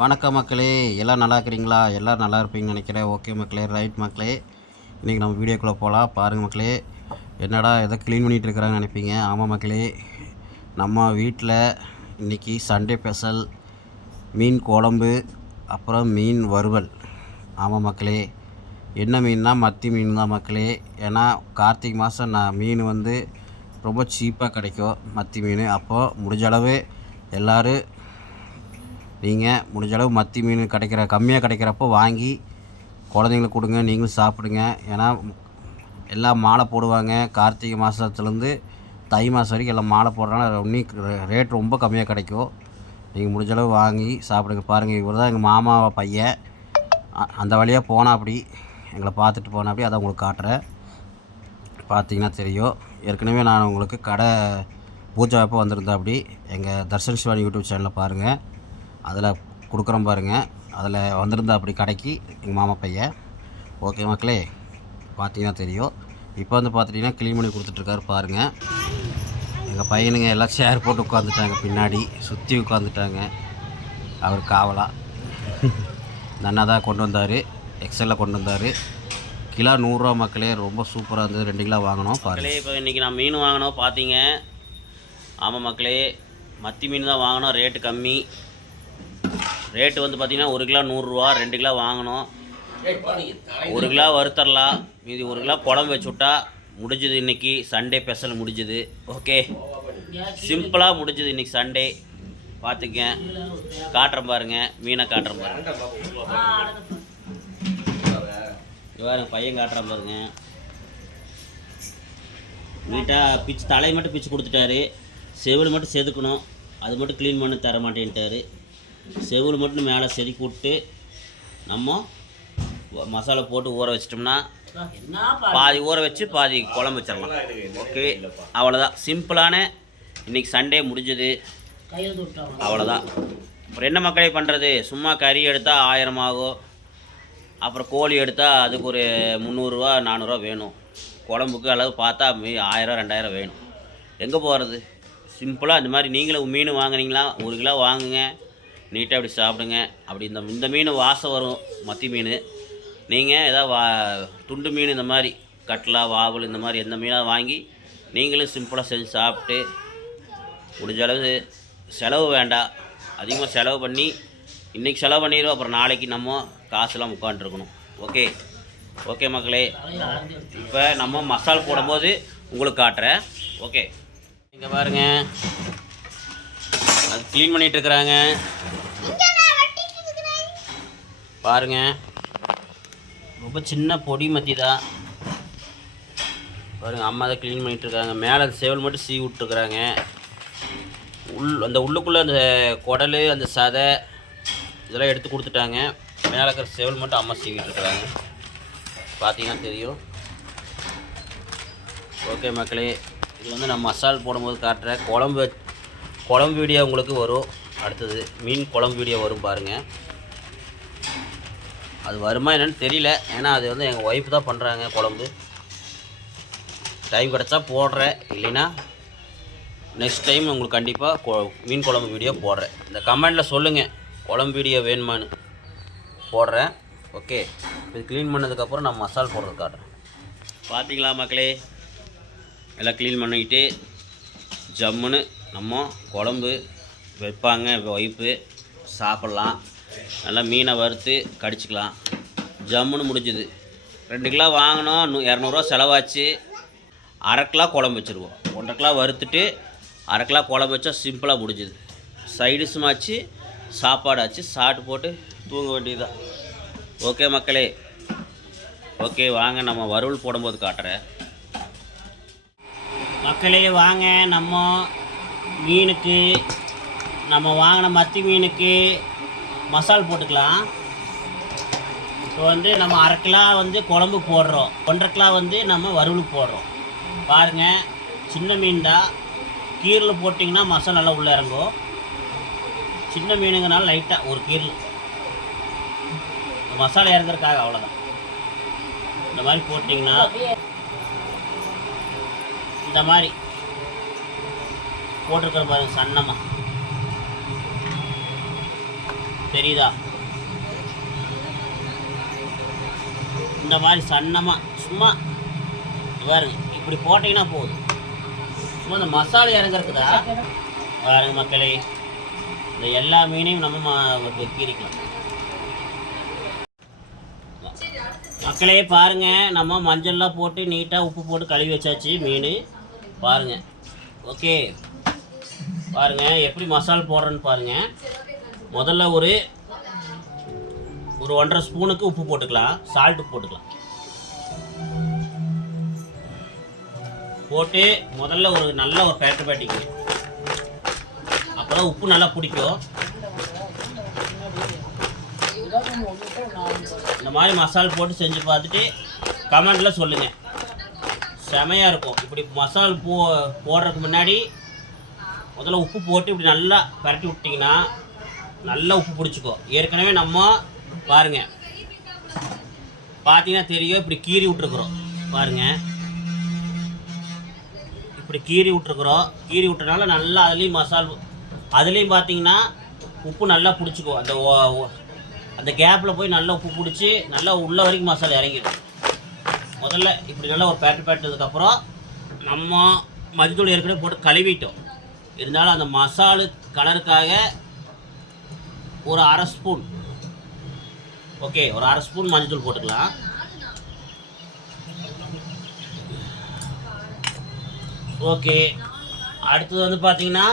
வணக்கம் மக்களே. எல்லாம் நல்லா இருக்கிறீங்களா? எல்லோரும் நல்லா இருப்பீங்கன்னு நினைக்கிறேன். ஓகே மக்களே ரைட் மக்களே. இன்றைக்கி நம்ம வீடியோக்குள்ளே போகலாம் பாருங்கள் மக்களே. என்னடா எதை க்ளீன் பண்ணிகிட்டு இருக்கிறாங்கன்னு நினைப்பீங்க. ஆமாம் மக்களே. நம்ம வீட்டில் இன்றைக்கி சண்டே ஸ்பெஷல் மீன் குழம்பு அப்புறம் மீன் வறுவல். ஆமாம் மக்களே. என்ன மீன்னா மத்தி மீன் தான் மக்களே. ஏன்னா கார்த்திகை மாதம் நான் மீன் வந்து ரொம்ப சீப்பாக கிடைக்கும் மத்தி மீன். அப்போது முடிஞ்ச அளவு எல்லோரும் நீங்கள் முடிஞ்ச அளவு மத்தி மீன் கிடைக்கிற கம்மியாக கிடைக்கிறப்போ வாங்கி குழந்தைங்களுக்கு கொடுங்க நீங்களும் சாப்பிடுங்க. ஏன்னா எல்லாம் மாலை போடுவாங்க. கார்த்திகை மாதத்துலேருந்து தை மாதம் வரைக்கும் எல்லாம் மாலை போடுறதுனால இன்னும் ரேட் ரொம்ப கம்மியாக கிடைக்கும். நீங்கள் முடிஞ்ச அளவு வாங்கி சாப்பிடுங்க. பாருங்கள் இவர் தான் எங்கள் மாமா பையன். அ- அந்த வழியாக போனால் அப்படி எங்களை பார்த்துட்டு போனால் அப்படி அதை உங்களுக்கு காட்டுறேன். பார்த்தீங்கன்னா தெரியும். ஏற்கனவே நான் உங்களுக்கு கடை பூஜை அப்போ வந்திருந்தேன் அப்படி எங்கள் தர்ஷன் சிவானி யூடியூப் சேனலில் பாருங்கள் அதில் கொடுக்குறோம் பாருங்கள் அதில் வந்திருந்தா அப்படி கடைக்கு எங்கள் மாமா பையன். ஓகே மக்களே பார்த்தீங்கன்னா தெரியும். இப்போ வந்து பார்த்துட்டிங்கன்னா க்ளீன் பண்ணி கொடுத்துட்ருக்காரு பாருங்கள் எங்கள் பையனுங்க எல்லாம் சேர் போட்டு உட்காந்துட்டாங்க பின்னாடி சுற்றி உட்காந்துட்டாங்க. அவர் காவலாக நன்னா தான் கொண்டு வந்தார் எக்ஸலில் கொண்டு வந்தார். கிலோ நூறுரூவா மக்களே ரொம்ப சூப்பராக இருந்தது. ரெண்டு கிலோ வாங்கினோம் பாருங்கள் இப்போ இன்றைக்கி நான் மீன் வாங்கினோம் பார்த்தீங்க. ஆமாம் மக்களே மத்தி மீன் தான் வாங்கினோம் ரேட்டு கம்மி. ரேட்டு வந்து பார்த்தீங்கன்னா ஒரு கிலோ நூறுரூவா ரெண்டு கிலோ வாங்கினோம் ஒரு கிலோ வறுத்தரலாம் மீதி ஒரு கிலோ குழம்பு வச்சு விட்டா முடிஞ்சுது இன்னைக்கு சண்டே ஸ்பெஷல் முடிஞ்சுது. ஓகே சிம்பிளாக முடிஞ்சுது இன்னைக்கு சண்டே. பார்த்துக்க காட்டுறேன் பாருங்க. மீனை காட்டுறேன் பாருங்க. பாருங்க பையன் காட்டுறேன் பாருங்க. நீட்டாக பிச்சு தலையை மட்டும் பிச்சு கொடுத்துட்டாரு. செவில் மட்டும் செதுக்கணும். அது மட்டும் க்ளீன் பண்ணி தர மாட்டேன்ட்டாரு செவில் மட்டும் மேலே செதுக்கி விட்டு நம்ம மசாலா போட்டு ஊற வச்சிட்டோம்னா பாதி ஊற வச்சு பாதி குழம்பு வச்சிடலாம். ஓகே அவ்வளோதான் சிம்பிளான இன்னைக்கு சண்டே முடிஞ்சது. அவ்வளோதான் அப்புறம் என்ன மக்களே பண்ணுறது சும்மா கறி எடுத்தால் ஆயிரம் ஆகும் அப்புறம் கோழி எடுத்தால் அதுக்கு ஒரு முந்நூறுரூவா நானூறுரூவா வேணும். குழம்புக்கு அளவு பார்த்தா மீ ஆயிரம் ரெண்டாயிரம் வேணும். எங்கே போகிறது சிம்பிளாக இந்த மாதிரி நீங்களும் மீன் வாங்குனீங்களா? ஒரு கிலோ வாங்குங்க. நீட்டாக அப்படி சாப்பிடுங்க. அப்படி இந்த இந்த மீன் வாசம் வரும் மத்தி மீன். நீங்கள் ஏதாவது வா துண்டு மீன் இந்த மாதிரி கட்லா வாவல் இந்த மாதிரி எந்த மீனாக வாங்கி நீங்களும் சிம்பிளாக செஞ்சு சாப்பிட்டு முடிஞ்ச அளவு செலவு வேண்டாம். அதிகமாக செலவு பண்ணி இன்றைக்கி செலவு பண்ணிடுவோம். அப்புறம் நாளைக்கு நம்ம காசுலாம் உட்காந்துருக்கணும் ஓகே ஓகே மக்களே. இப்போ நம்ம மசால் போடும்போது உங்களுக்கு காட்டுறேன். ஓகே இங்கே பாருங்கள் அது க்ளீன் பண்ணிகிட்டு இருக்கிறாங்க பாருங்க. ரொம்ப சின்ன பொடி மத்தி தான் பாருங்கள் அம்மா தான் க்ளீன் பண்ணிகிட்டு இருக்காங்க மேலே அந்த சேவல் மட்டும் சீவி விட்டுருக்குறாங்க. உள் அந்த உள்ளுக்குள்ளே அந்த குடல் அந்த சதை இதெல்லாம் எடுத்து கொடுத்துட்டாங்க. மேலே இருக்கிற செவல் மட்டும் அம்மா சீவிட்டு இருக்கிறாங்க பார்த்தீங்கன்னா தெரியும். ஓகே மக்களே இது வந்து நான் மசால் போடும்போது காட்டுறேன். குழம்பு குழம்பு வீடியோ உங்களுக்கு வரும். அடுத்தது மீன் குழம்பு வீடியோ வரும் பாருங்கள் அது வருமா என்னன்னு தெரியல. ஏன்னா அது வந்து எங்கள் ஒய்ஃப் தான் பண்ணுறாங்க குழம்பு. டைம் கிடச்சா போடுறேன் இல்லைன்னா நெக்ஸ்ட் டைம் உங்களுக்கு கண்டிப்பாக மீன் குழம்பு வீடியோ போடுறேன். இந்த கமெண்டில் சொல்லுங்கள் குழம்பு வீடியோ வேணுமான்னு. போடுறேன். ஓகே. இது க்ளீன் பண்ணதுக்கப்புறம் நான் மசால் போடுறது காட்டுறேன். பார்த்தீங்களா மக்களே? எல்லாம் க்ளீன் பண்ணிக்கிட்டு ஜம்முன்னு நம்ம குழம்பு வைப்பாங்க ஒய்ஃபு சாப்பிட்லாம். நல்லா மீனை வறுத்து கடிச்சிக்கலாம். ஜம்முன்னு முடிஞ்சுது. ரெண்டு கிலோ வாங்கினோம் நூ இரநூறுவா செலவாச்சு. அரை கிலோ குழம்பு வச்சுருவோம். ஒன்றரை கிலோ வறுத்துட்டு அரை கிலோ குழம்பு வச்சா சிம்பிளாக முடிஞ்சுது. சைடிஷுமாச்சு சாப்பாடாச்சு சாப்பிட்டு போட்டு தூங்க வேண்டியதுதான். ஓகே மக்களே. ஓகே வாங்க. நம்ம வறுவல் போடும்போது காட்டுறேன். மக்களே வாங்க. நம்ம மீனுக்கு நம்ம வாங்கின மத்தி மீனுக்கு மசால் போட்டுக்கலாம். இப்போ வந்து நம்ம அரை கிலோ வந்து குழம்பு போடுறோம். ஒன்றரை கிலோ வந்து நம்ம வறுவலுக்கு போடுறோம். பாருங்கள் சின்ன மீன் தான் கீரில் போட்டிங்கன்னா மசாலா நல்லா உள்ளே இறங்கும். சின்ன மீனுங்கனால லைட்டாக ஒரு கீரல். மசாலா இறங்குறதுக்காக அவ்வளோதான் இந்த மாதிரி போட்டிங்கன்னா இந்த மாதிரி போட்டிருக்கிற பாருங்க சன்னமாக தெரியுதா? இந்த மாதிரி சன்னமாக சும்மா பாருங்க இப்படி போட்டிங்கன்னா போதும். சும்மா இந்த மசாலா இறங்குறதுதா பாருங்க மக்களே இந்த எல்லா மீனையும் நம்ம ம- கீரிக்கலாம் மக்களே பாருங்க நம்ம மஞ்சள்லாம் போட்டு நீட்டாக உப்பு போட்டு கழுவி வச்சாச்சு மீன். பாருங்க. ஓகே. பாருங்க எப்படி மசால் போடுறேன்னு பாருங்க. முதல்ல ஒரு ஒரு ஒன்றரை ஸ்பூனுக்கு உப்பு போட்டுக்கலாம் சால்ட்டு போட்டுக்கலாம். போட்டு முதல்ல ஒரு நல்ல ஒரு பேட்டர் பேட்டிக்கு அப்போ உப்பு நல்லா பிடிக்கும். இந்த மாதிரி மசால் போட்டு செஞ்சு பார்த்துட்டு கமெண்டில் சொல்லுங்கள் செமையாக இருக்கும். இப்படி மசால் போ போடுறதுக்கு முன்னாடி முதல்ல உப்பு போட்டு இப்படி நல்லா பரட்டி விட்டிங்கன்னா நல்லா உப்பு பிடிச்சிக்கோ. ஏற்கனவே நம்ம பாருங்க. பார்த்தீங்கன்னா தெரியும் இப்படி கீறி விட்டுருக்குறோம். பாருங்க. இப்படி கீறி விட்டுருக்குறோம். கீறி விட்டனால நல்லா அதுலேயும் மசால் அதுலேயும் பார்த்தீங்கன்னா உப்பு நல்லா பிடிச்சிக்கோ. அந்த ஓ- அந்த கேப்பில் போய் நல்லா உப்பு பிடிச்சி நல்லா உள்ள வரைக்கும் மசாலா இறங்கிடும். முதல்ல இப்படி நல்லா ஒரு பேட்டு பேட்டதுக்கப்புறம் நம்ம மஞ்சள் ஏற்கனவே போட்டு கழுவிட்டோம். இருந்தாலும் அந்த மசாலு கலருக்காக ஒரு அரை ஸ்பூன். ஓகே ஒரு அரை ஸ்பூன் மஞ்சத்தூள் போட்டுக்கலாம். ஓகே அடுத்தது வந்து பார்த்தீங்கன்னா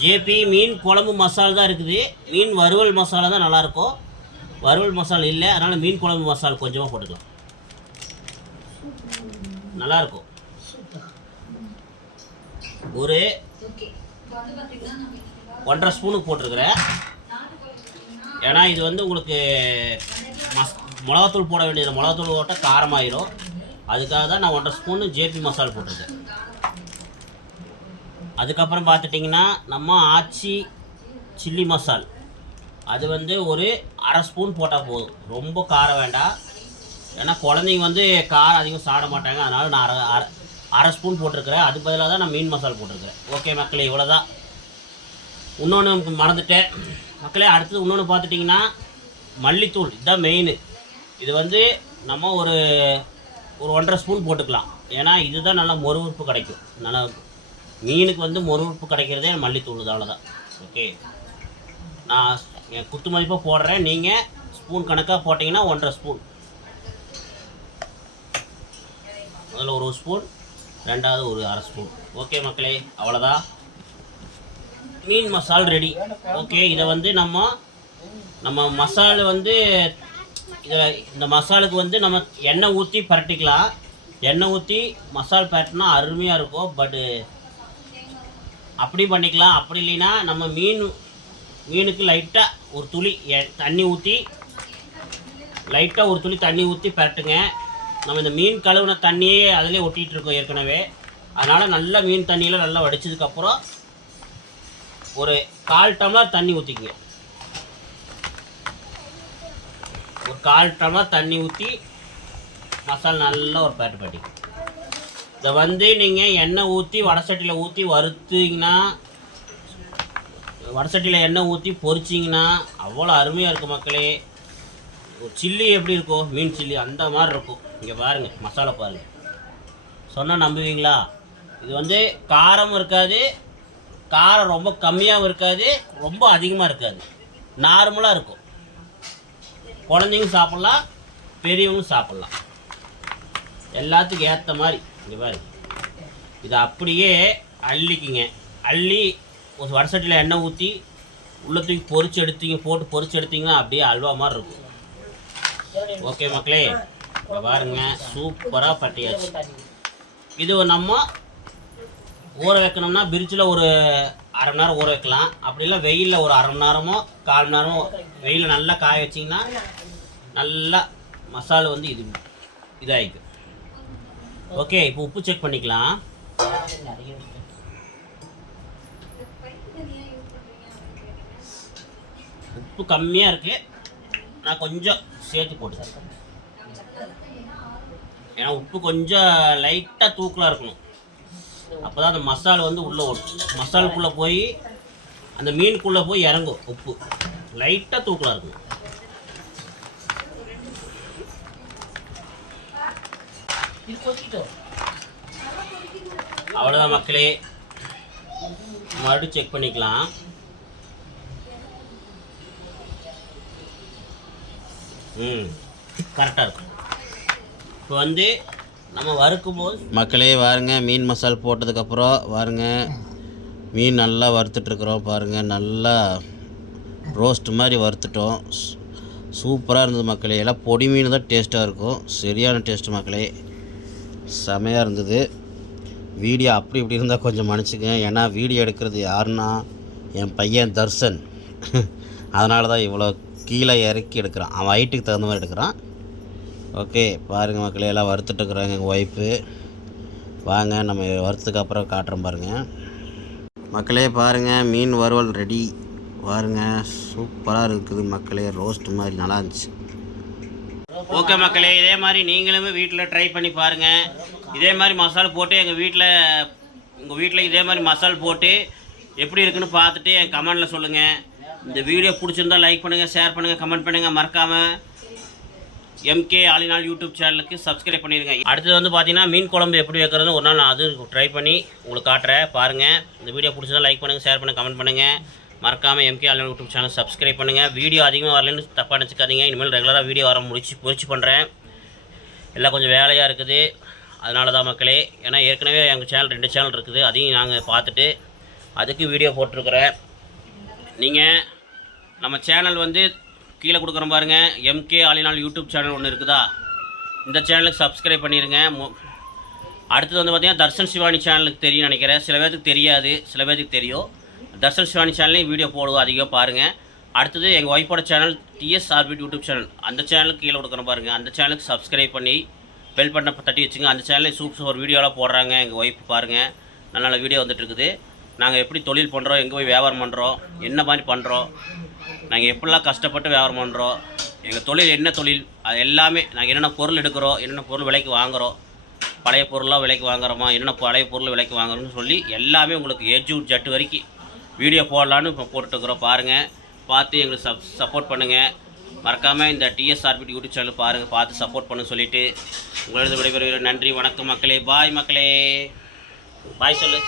ஜேபி மீன் குழம்பு மசாலா தான் இருக்குது. மீன் வறுவல் மசாலா தான் நல்லாயிருக்கும். வறுவல் மசாலா இல்லை அதனால் மீன் குழம்பு மசாலா கொஞ்சமாக போட்டுக்கலாம். நல்லாயிருக்கும். ஒரு ஒன்றரை ஸ்பூனுக்கு போட்டிருக்கிறேன். ஏன்னா இது வந்து உங்களுக்கு மஸ் மிளகாத்தூள் போட வேண்டியது. மிளகாத்தூள் போட்டால் காரமாயிரும். அதுக்காக தான் நான் ஒன்றரை ஸ்பூனு ஜேபி மசாலா போட்டிருக்கேன். அதுக்கப்புறம் பார்த்துட்டிங்கன்னா நம்ம ஆச்சி சில்லி மசால். அது வந்து ஒரு அரை ஸ்பூன் போட்டால் போதும். ரொம்ப காரம் வேண்டாம். ஏன்னா குழந்தைங்க வந்து காரம் அதிகம் சாப்பிட மாட்டாங்க. அதனால் நான் அரை அரை ஸ்பூன் போட்டிருக்கிறேன். அது பதிலாக தான் நான் மீன் மசாலா போட்டிருக்கிறேன். ஓகே மக்களே இவ்வளோதான் இன்னொன்று மறந்துட்டேன். மக்களே அடுத்தது இன்னொன்று பார்த்துட்டிங்கன்னா மல்லித்தூள். இதுதான் மெயின் இது வந்து நம்ம ஒரு ஒரு ஒன்றரை ஸ்பூன் போட்டுக்கலாம். ஏன்னா இதுதான் நல்லா மொறுவுறுப்பு கிடைக்கும். நல்லா மீனுக்கு வந்து மொறுவுறுப்பு கிடைக்கிறதே மல்லித்தூள் தான் தான் ஓகே நான் என் குத்து மதிப்பாக போடுறேன். நீங்கள் ஸ்பூன் கணக்காக போட்டிங்கன்னா ஒன்றரை ஸ்பூன் அதில் ஒரு ஸ்பூன் ரெண்டாவது ஒரு அரை ஸ்பூன் ஓகே மக்களே அவ்வளோதான் மீன் மசால் ரெடி ஓகே இதை வந்து நம்ம நம்ம மசால் வந்து இதை இந்த மசாலுக்கு வந்து நம்ம எண்ணெய் ஊற்றி பரட்டிக்கலாம். எண்ணெய் ஊற்றி மசால் பரட்டினா அருமையாக இருக்கும் பட்டு அப்படி பண்ணிக்கலாம். அப்படி இல்லைன்னா நம்ம மீன் மீனுக்கு லைட்டாக ஒரு துளி எ- தண்ணி ஊற்றி லைட்டாக ஒரு துளி தண்ணி ஊற்றி பரட்டுங்க. நம்ம இந்த மீன் கழுவுன தண்ணியே அதிலே ஒட்டிகிட்டு இருக்கோம் ஏற்கனவே. அதனால் நல்லா மீன் தண்ணியில் நல்லா வடிச்சதுக்கப்புறம் ஒரு கால் டம்ளர் தண்ணி ஊற்றிக்கங்க ஒரு கால் டம்ளர் தண்ணி ஊற்றி மசாலா நல்லா ஒரு பேட்டு பாட்டி. இதை வந்து நீங்கள் எண்ணெய் ஊற்றி வடசட்டியில் ஊற்றி வறுத்தீங்கன்னா வடசட்டியில் எண்ணெய் ஊற்றி பொறிச்சிங்கன்னா அவ்வளோ அருமையாக இருக்கும் மக்களே. சில்லி எப்படி இருக்கும் மீன் சில்லி அந்த மாதிரி இருக்கும். இங்கே பாருங்கள் மசாலா பாருங்கள் சொன்னால் நம்புவீங்களா? இது வந்து காரம் இருக்காது காரம் ரொம்ப கம்மியாகவும் இருக்காது ரொம்ப அதிகமாக இருக்காது. நார்மலாக இருக்கும். குழந்தைங்க சாப்பிட்லாம் பெரியவங்க சாப்பிட்லாம். எல்லாத்துக்கும் ஏற்ற மாதிரி. இங்கே பாருங்க. இதை அப்படியே அள்ளிக்குங்க. அள்ளி ஒரு வடசட்டியில் எண்ணெய் ஊற்றி உள்ளத்துக்கு தூக்கி எடுத்தீங்க போட்டு பொறிச்சு எடுத்தீங்கன்னா அப்படியே அல்வா மாதிரி இருக்கும். ஓகே மக்களே இப்போ பாருங்க சூப்பராக பட்டியாச்சு. இது நம்ம ஊற வைக்கணும்னா பிரிட்ஜில் ஒரு அரை மணி நேரம் ஊற வைக்கலாம். அப்படி இல்லை வெயிலில் ஒரு அரை மணி நேரமோ கால் மணி நேரமோ வெயிலில் நல்லா காய வச்சிங்கன்னா நல்லா மசாலா வந்து இது இதாகிக்கும் ஓகே இப்போ உப்பு செக் பண்ணிக்கலாம். உப்பு கம்மியாக இருக்குது நான் கொஞ்சம் சேர்த்து போட்டுக்கிறேன் ஏன்னா உப்பு கொஞ்சம் லைட்டாக தூக்கலாக இருக்கணும். அப்போ தான் அந்த மசாலா வந்து உள்ளே ஓடும். மசாலுக்குள்ளே போய் அந்த மீனுக்குள்ளே போய் இறங்கும் உப்பு. லைட்டாக தூக்கலாக இருக்கும் அவ்வளோதான் மக்களே. மறுபடியும் செக் பண்ணிக்கலாம். ம் கரெக்டாக இருக்கும் இப்போ வந்து நம்ம வறுக்கும் போது மக்களே வாருங்க. மீன் மசால் போட்டதுக்கப்புறம் வாருங்க. மீன் நல்லா வறுத்துட்ருக்குறோம் பாருங்கள் நல்லா ரோஸ்ட் மாதிரி வறுத்துட்டோம். சூப்பராக இருந்தது மக்களே. எல்லாம் பொடி மீன் தான் டேஸ்ட்டாக இருக்கும். சரியான டேஸ்ட் மக்களே. செமையாக இருந்தது. வீடியோ அப்படி இப்படி இருந்தால் கொஞ்சம் மன்னிச்சுங்க ஏன்னா வீடியோ எடுக்கிறது யாருன்னா என் பையன் தர்சன். அதனால தான் இவ்வளோ கீழே இறக்கி எடுக்கிறான். அவன் ஹைட்டுக்கு தகுந்த மாதிரி எடுக்கிறான். ஓகே பாருங்கள் மக்களே எல்லாம் வறுத்துட்ருக்குறாங்க எங்கள் ஒய்ஃபு வாங்க நம்ம வறுத்துக்கு அப்புறம் காட்டுறோம் பாருங்கள் மக்களே பாருங்கள் மீன் வறுவல் ரெடி பாருங்க சூப்பராக இருக்குது மக்களே ரோஸ்ட் மாதிரி நல்லா இருந்துச்சு. ஓகே மக்களே இதே மாதிரி நீங்களுமே வீட்டில் ட்ரை பண்ணி பாருங்கள் இதே மாதிரி மசால் போட்டு எங்கள் வீட்டில் உங்கள் வீட்டில் இதே மாதிரி மசால் போட்டு எப்படி இருக்குன்னு பார்த்துட்டு என் கமெண்டில் சொல்லுங்கள் இந்த வீடியோ பிடிச்சிருந்தா லைக் பண்ணுங்கள் ஷேர் பண்ணுங்கள் கமெண்ட் பண்ணுங்கள் மறக்காமல் எம்கே ஆலினால் யூடியூப் சேனலுக்கு சப்ஸ்கிரைப் பண்ணிடுங்க. அடுத்தது வந்து பார்த்தீங்கன்னா மீன் குழம்பு எப்படி வைக்கிறதுன்னு ஒரு நாள் நான் அது ட்ரை பண்ணி உங்களுக்கு காட்டுறேன் பாருங்கள் இந்த வீடியோ பிடிச்சதா லைக் பண்ணுங்கள் ஷேர் பண்ணுங்கள் கமெண்ட் பண்ணுங்கள் மறக்காமல் எம்கே ஆலினால் யூடியூப் சேனல் சப்ஸ்கிரைப் பண்ணுங்கள் வீடியோ அதிகமாக வரலன்னு தப்பாக நினச்சிக்காதீங்க. இனிமேல் ரெகுலராக வீடியோ வர முடிச்சு முயற்சி பண்ணுறேன் எல்லாம் கொஞ்சம் வேலையாக இருக்குது. அதனால தான் மக்களே ஏன்னா ஏற்கனவே எங்கள் சேனல் ரெண்டு சேனல் இருக்குது. அதையும் நாங்கள் பார்த்துட்டு அதுக்கு வீடியோ போட்டிருக்கிறேன். நீங்கள் நம்ம சேனல் வந்து கீழே கொடுக்குறோம் பாருங்கள் எம்கே ஆலினால் யூடியூப் சேனல் ஒன்று இருக்குதா? இந்த சேனலுக்கு சப்ஸ்கிரைப் பண்ணிடுங்க மு- அடுத்தது வந்து பார்த்தீங்கன்னா தர்ஷன் சிவானி சேனலுக்கு தெரியும் நினைக்கிறேன். சில பேருக்கு தெரியாது. சில பேருக்கு தெரியும். தர்ஷன் சிவானி சேனல்லையும் வீடியோ போடுவோம் அதிகம் பாருங்கள் அடுத்தது எங்கள் ஒய்ஃபோட channel TS orbit YouTube channel அந்த சேனலுக்கு கீழே கொடுக்குறோம் பாருங்கள் அந்த சேனலுக்கு சப்ஸ்கிரைப் பண்ணி பெல் பட்டனை தட்டி வச்சுங்க. அந்த சேனலில் சூப்பர் சூப்பர் வீடியோலாம் போடுறாங்க. எங்கள் ஒய்ஃப் பாருங்கள் நல்ல நல்ல வீடியோ வந்துட்டுருக்குது நாங்கள் எப்படி தொழில் பண்ணுறோம் எங்கே போய் வியாபாரம் பண்ணுறோம் என்ன மாதிரி பண்ணுறோம் நாங்கள் எப்படிலாம் கஷ்டப்பட்டு வியாபாரம் பண்ணுறோம் எங்கள் தொழில் என்ன தொழில் அது எல்லாமே நாங்கள் என்னென்ன பொருள் எடுக்கிறோம் என்னென்ன பொருள் விலைக்கு வாங்குகிறோம் பழைய பொருளாக விலைக்கு வாங்குறோமா என்னென்ன பழைய பொருள் விலைக்கு வாங்குறோம்னு சொல்லி எல்லாமே உங்களுக்கு ஏஜ் ஜட்டு வரைக்கும் வீடியோ போடலான்னு இப்போ போட்டுருக்குறோம் பாருங்கள் பார்த்து எங்களுக்கு சப் சப்போர்ட் பண்ணுங்கள் மறக்காமல் இந்த டிஎஸ்ஆர்பி யூடியூப் சேனல் பாருங்கள் பார்த்து சப்போர்ட் பண்ண சொல்லிவிட்டு உங்களது விடைபெறுகிற நன்றி வணக்கம் மக்களே. பாய் மக்களே. பாய் சொல்லு.